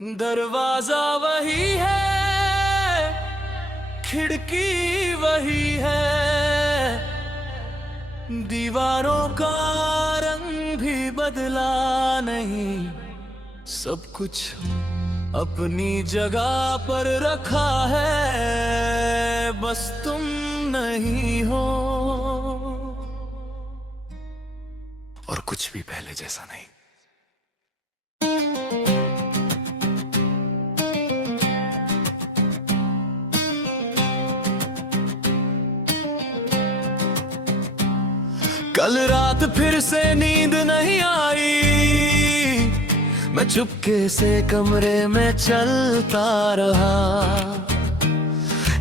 दरवाजा वही है, खिड़की वही है, दीवारों का रंग भी बदला नहीं। सब कुछ अपनी जगह पर रखा है, बस तुम नहीं हो। और कुछ भी पहले जैसा नहीं। कल रात फिर से नींद नहीं आई, मैं चुपके से कमरे में चलता रहा।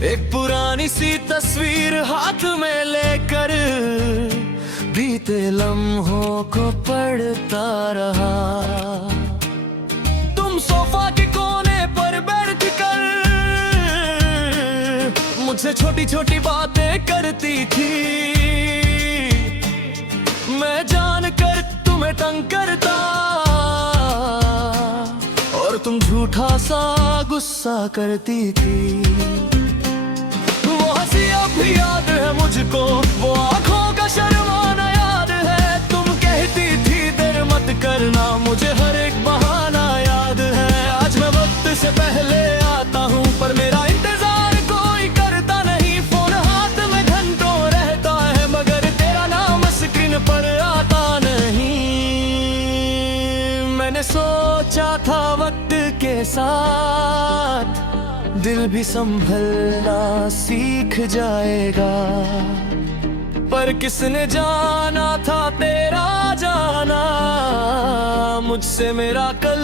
एक पुरानी सी तस्वीर हाथ में लेकर बीते लम्हों को पढ़ता रहा। तुम सोफा के कोने पर बैठ कर मुझसे छोटी छोटी बातें करती थी। मैं जानकर तुम्हें तंग करता और तुम झूठा सा गुस्सा करती थी। वो हंसी अब भी याद है मुझको, वो आंखों का शर्माना याद है। तुम कहती थी देर मत करना, मुझे हर एक बहाना याद है। आज मैं वक्त से पहले आता हूँ पर मेरा इंतजार कोई करता नहीं। फोन हाथ में घंटों रहता है मगर तेरा नाम स्क्रीन पर आता नहीं। मैंने सोचा था वक्त के साथ दिल भी संभलना सीख जाएगा, पर किसने जाना था तेरा जाना मुझसे मेरा कल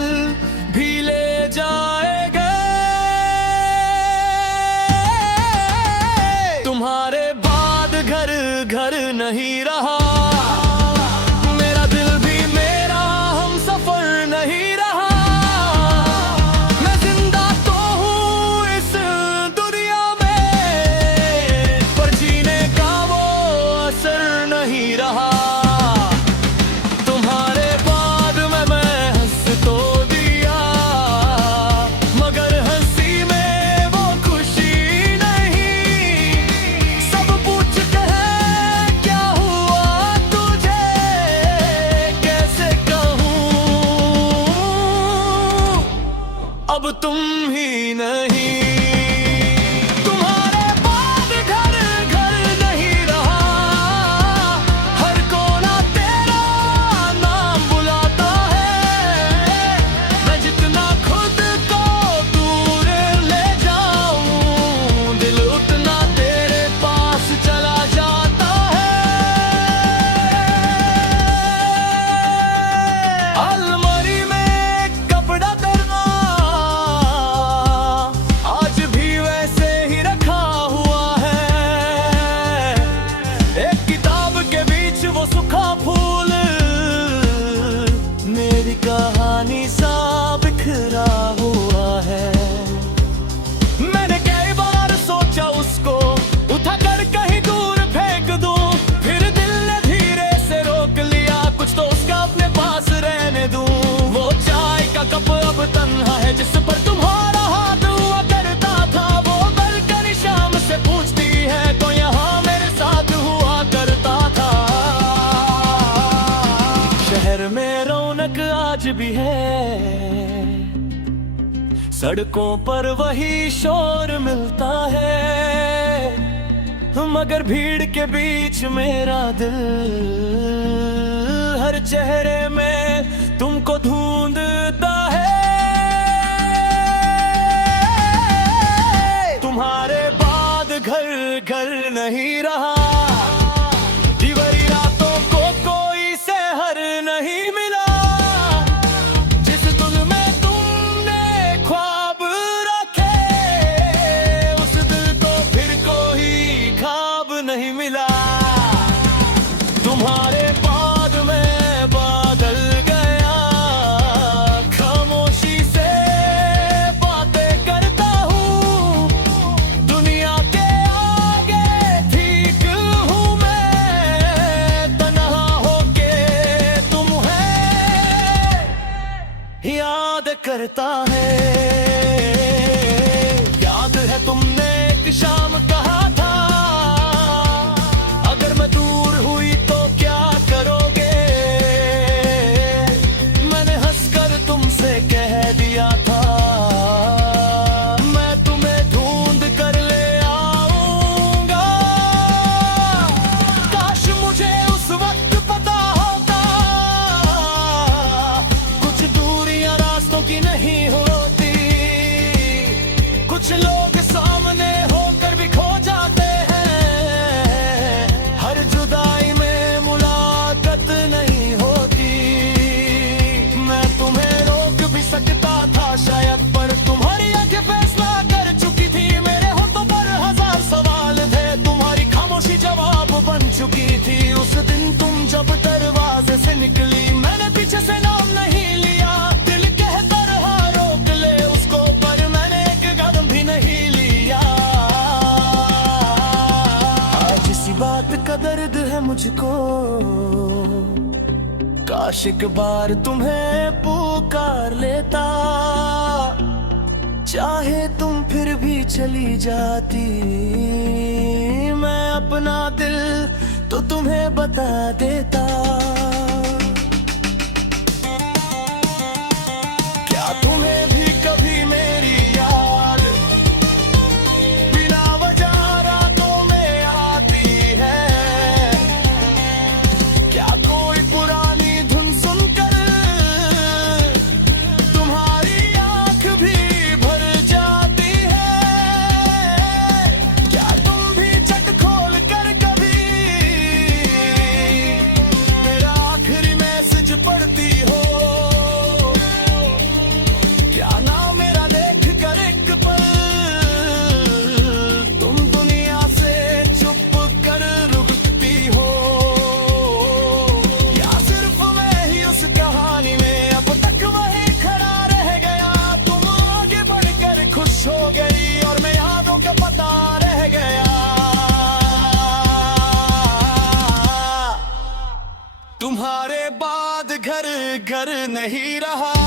भी ले जाएगा। तुम्हारे बाद घर घर नहीं रहा, मेरा दिल भी मेरा हम सफर नहीं रहा। मैं जिंदा तो हूँ इस दुनिया में, पर जीने का वो असर नहीं रहा। तुम्हारे बाद में मैं हंस तो दिया मगर हंसी में वो खुशी नहीं। सब पूछते हैं क्या हुआ तुझे, कैसे कहूँ अब तुम ही नहीं। तुम्हारे बाद घर घर नहीं रहा, हर कोना तेरा नाम बुलाता है। मैं जितना खुद को दूर ले जाऊं, दिल उतना तेरे पास चला जाता है। अलमारी में कपड़ा तेरा आज भी वैसे ही रखा हुआ है। एक किताब के बीच वो सूखा फूल मेरी कहानी सा बिखरा हुआ है। मैंने कई बार सोचा उसको उठा कर कहीं दूर फेंक दूं, फिर दिल ने धीरे से रोक लिया, कुछ तो उसका अपने पास रहने दूं। वो चाय का कप अब तन्हा है जिस पर तुम्हारा हाथ हुआ करता था। वो बलकनी शाम से पूछती है तो यहाँ मेरे साथ हुआ करता था। शहर में रौनक आज भी है, सड़कों पर वही शोर मिलता है, मगर भीड़ के बीच मेरा दिल हर चेहरे में तुमको ढूंढता है। तुम्हारे बाद घर घर नहीं रहा, दिवाली रातों को कोई सहर नहीं मिला। जिस दिल में तुमने ख्वाब रखे, उस दिल को फिर कोई ख्वाब नहीं मिला। तुम्हारे बाद में बादल है। याद है तुमने एक शाम कहा था, अगर मैं दूर हुई तो क्या करोगे। मैंने हंसकर तुमसे कह दिया था, मैं तुम्हें ढूंढ कर ले आऊंगा। काश मुझे उस वक्त पता होता, कुछ दूरियां रास्तों की नहीं होती। कुछ लोग सामने होकर भी खो जाते हैं, हर जुदाई में मुलाकात नहीं होती। मैं तुम्हें रोक भी सकता था शायद, पर तुम्हारी आंखें फैसला कर चुकी थी। मेरे होठों पर हजार सवाल थे, तुम्हारी खामोशी जवाब बन चुकी थी। उस दिन तुम जब दरवाजे से निकली, मैंने पीछे से नाम नहीं लिया। दिल कहता रहा रोक ले उसको, पर मैंने एक कदम भी नहीं लिया। आज इसी बात का दर्द है मुझको, काश एक बार तुम्हें पुकार लेता। चाहे तुम फिर भी चली जाती, मैं अपना दिल तो तुम्हें बता देता। क्या तुम्हें भी कभी मेरी याद बिना वजह रातों में आती है। क्या कोई पुरानी धुन सुनकर तुम्हारी आंख भी भर जाती है। क्या तुम भी चट खोल कर कभी मेरा आखिरी मैसेज पढ़ती हो। क्या ना मेरा देख कर एक पल तुम दुनिया से चुप कर रुकती हो। या सिर्फ मैं ही उस कहानी में अब तक वही खड़ा रह गया। तुम आगे बढ़कर खुश हो गई और मैं यादों का पता रह गया। तुम्हारे बाद घर घर नहीं रहा।